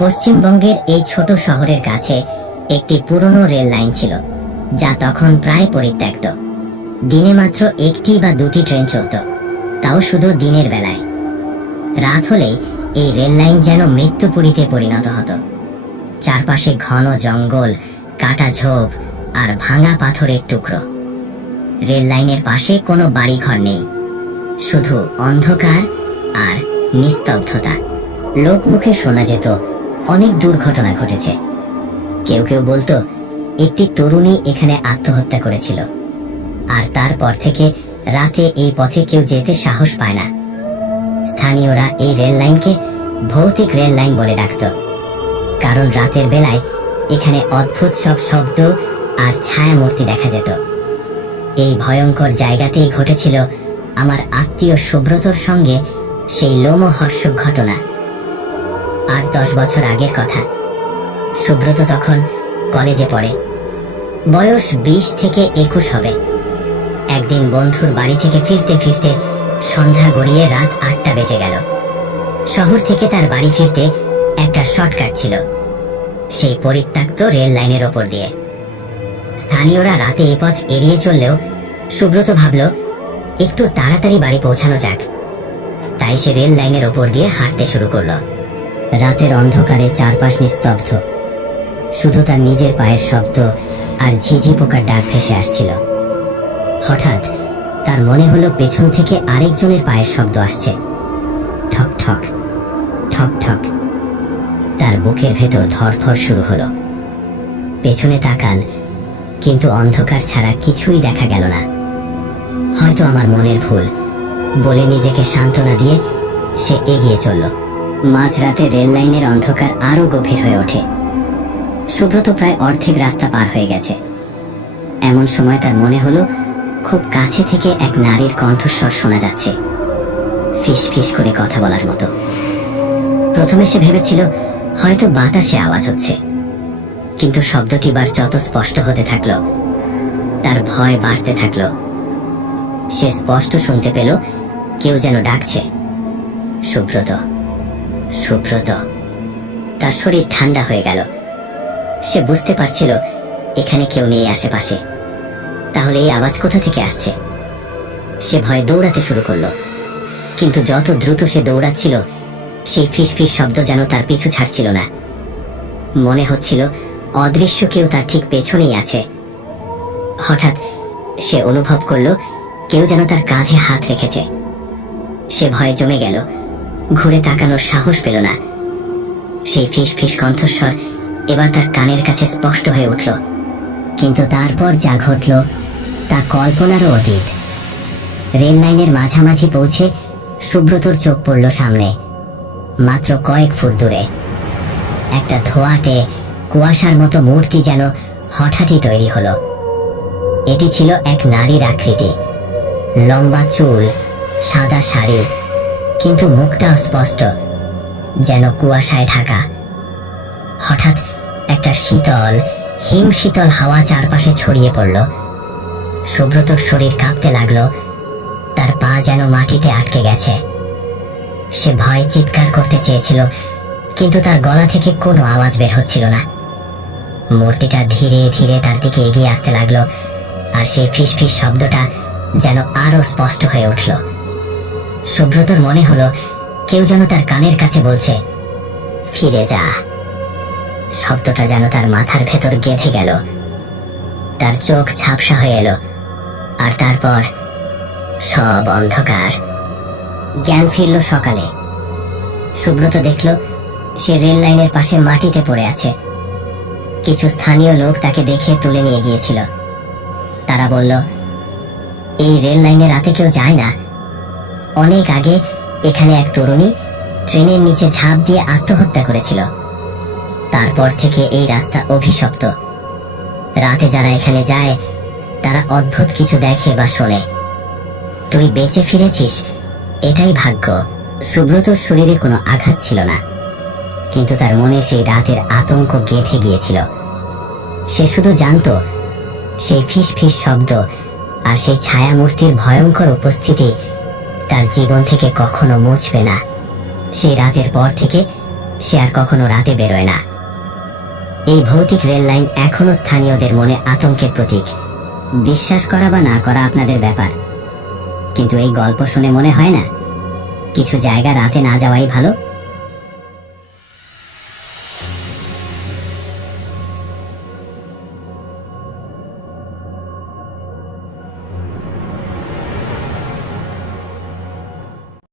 পশ্চিমবঙ্গের এই ছোট শহরের কাছে একটি পুরনো রেল লাইন ছিল, যা তখন প্রায় পরিত্যক্ত। দিনে মাত্র একটি বা দুটি ট্রেন চলত, তাও শুধু দিনের বেলায়। রাত হলেই এই রেল লাইন যেন মৃত্যুপুরীতে পরিণত হতো। চারপাশে ঘন জঙ্গল, কাটা ঝোপ আর ভাঙা পাথরের টুকরো। রেল লাইনের পাশে কোনো বাড়িঘর নেই, শুধু অন্ধকার আর নিস্তব্ধতা। লোকমুখে শোনা যেত অনেক দুর্ঘটনা ঘটেছে। কেউ কেউ বলতো একটি তরুণী এখানে আত্মহত্যা করেছিল, আর তারপর থেকে রাতে এই পথে কেউ যেতে সাহস পায় না। স্থানীয়রা এই রেল লাইনকে ভৌতিক রেল লাইন বলে ডাকত, কারণ রাতের বেলায় এখানে অদ্ভুত সব শব্দ আর ছায়ামূর্তি দেখা যেত। এই ভয়ঙ্কর জায়গাতেই ঘটেছিল আমার আত্মীয় সুব্রতর সঙ্গে সেই লোমহর্ষক ঘটনা। আর 10 বছর আগের কথা। সুব্রত তখন কলেজে পড়ে, বয়স 20 থেকে 21 হবে। একদিন বন্ধুর বাড়ি থেকে ফিরতে ফিরতে সন্ধ্যা গড়িয়ে রাত 8টা বেজে গেল। শহর থেকে তার বাড়ি ফিরতে একটা শর্টকাট ছিল, সেই পরিত্যক্ত রেল লাইনের ওপর দিয়ে। স্থানীয়রা রাতে এই পথ এড়িয়ে চললেও সুব্রত ভাবল একটু তাড়াতাড়ি বাড়ি পৌঁছানো যাক। তাই সে রেল লাইনের ওপর দিয়ে হাঁটতে শুরু করলো। রাতের অন্ধকারে চারপাশ নিস্তব্ধ, শুধু তার নিজের পায়ের শব্দ আর ঝিঝি পোকার ডাক ভেসে আসছিল। হঠাৎ তার মনে হলো পেছন থেকে আরেকজনের পায়ের শব্দ আসছে, ঠক ঠক ঠক ঠক। তার বুকের ভেতর ধড়ফড় শুরু হলো। পেছনে তাকাল, কিন্তু অন্ধকার ছাড়া কিছুই দেখা গেল না। হয়তো আমার মনের ভুল বলে নিজেকে সান্ত্বনা দিয়ে সে এগিয়ে চলল। মাঝরাতে রেল লাইনের অন্ধকার আরো গভীর হয়ে ওঠে। সুব্রত প্রায় অর্ধেক রাস্তা পার হয়ে গেছে। এমন সময় তার মনে হলো খুব কাছে থেকে এক নারীর কণ্ঠস্বর শোনা যাচ্ছে, ফিস ফিস করে কথা বলার মতো। প্রথমে সে ভেবেছিল হয়তো বাতাসে আওয়াজ হচ্ছে, কিন্তু শব্দটি বার যত স্পষ্ট হতে থাকলো তার ভয় বাড়তে থাকলো। সে স্পষ্ট শুনতে পেল কেউ যেন ডাকছে, সুব্রত, সুব্রত। তার শরীর ঠান্ডা হয়ে গেল। সে বুঝতে পারছিল এখানে কেউ নেই আশেপাশে। তাহলে এই আওয়াজ কোথা থেকে আসছে? সে ভয়ে দৌড়াতে শুরু করলো, কিন্তু যত দ্রুত সে দৌড়াচ্ছিল সেই ফিস ফিস শব্দ যেন তার পিছু ছাড়ছিল না। মনে হচ্ছিল অদৃশ্য কেউ তার ঠিক পেছনেই আছে। হঠাৎ সে অনুভব করলো কেউ যেন তার কাঁধে হাত রেখেছে। সে ভয়ে জমে গেল, ঘুরে তাকানোর সাহস পেল না। সেই ফিস ফিস কণ্ঠস্বর এবার তার কানের কাছে স্পষ্ট হয়ে উঠল। কিন্তু তারপর যা ঘটল তা কল্পনারও অতীত। রেল লাইনের মাঝামাঝি পৌঁছে সুব্রতর চোখ পড়ল সামনে, মাত্র কয়েক ফুট দূরে একটা ধোঁয়াটে কুয়াশার মতো মূর্তি যেন হঠাৎই তৈরি হলো। এটি ছিল এক নারীর আকৃতি, লম্বা চুল, সাদা শাড়ি, কিন্তু মুখটা স্পষ্ট, যেন কুয়াশায় ঢাকা। হঠাৎ একটা শীতল হিম শীতল হাওয়া চারপাশে ছড়িয়ে পড়ল। সুব্রতর শরীর কাঁপতে লাগলো, তার পা যেন মাটিতে আটকে গেছে। সে ভয়ে চিৎকার করতে চেয়েছিল, কিন্তু তার গলা থেকে কোনো আওয়াজ বের হচ্ছিল না। মূর্তিটা ধীরে ধীরে তার দিকে এগিয়ে আসতে লাগলো, আর সেই ফিস ফিস শব্দটা যেন আরো স্পষ্ট হয়ে উঠল। সুব্রতর মনে হলো কেউ যেন তার কানের কাছে বলছে, ফিরে যা। শব্দটা যেন তার মাথার ভেতর গেঁথে গেল। তার চোখ ঝাপসা হয়ে এলো, আর তারপর সব অন্ধকার। জ্ঞান ফিরল সকালে। সুব্রত দেখল সে রেল লাইনের পাশে মাটিতে পড়ে আছে। কিছু স্থানীয় লোক তাকে দেখে তুলে নিয়ে গিয়েছিল। তারা বলল, এই রেল লাইনে রাতে কেউ যায় না। অনেক আগে এখানে এক তরুণী ট্রেনের নিচে ঝাঁপ দিয়ে আত্মহত্যা করেছিল। তারপর থেকে এই রাস্তা অভিশপ্ত। রাতে যারা এখানে যায় তারা অদ্ভুত কিছু দেখে বা শোনে। তুই বেঁচে ফিরেছিস, এটাই ভাগ্য। সুব্রতর শরীরে কোনো আঘাত ছিল না, কিন্তু তার মনে সেই রাতের আতঙ্ক গেঁথে গিয়েছিল। সে শুধু জানতো সেই ফিস ফিস শব্দ আর সেই ছায়ামূর্তির ভয়ঙ্কর উপস্থিতি তার জীবন থেকে কখনো মুছবে না। সেই রাতের পর থেকে সে আর কখনো রাতে বেরোয় না। এই ভৌতিক রেল লাইন এখনো স্থানীয়দের মনে আতঙ্কের প্রতীক। বিশ্বাস করা বা না করা আপনাদের ব্যাপার, কিন্তু এই গল্প শুনে মনে হয় না কিছু জায়গা রাতে না যাওয়াই ভালো?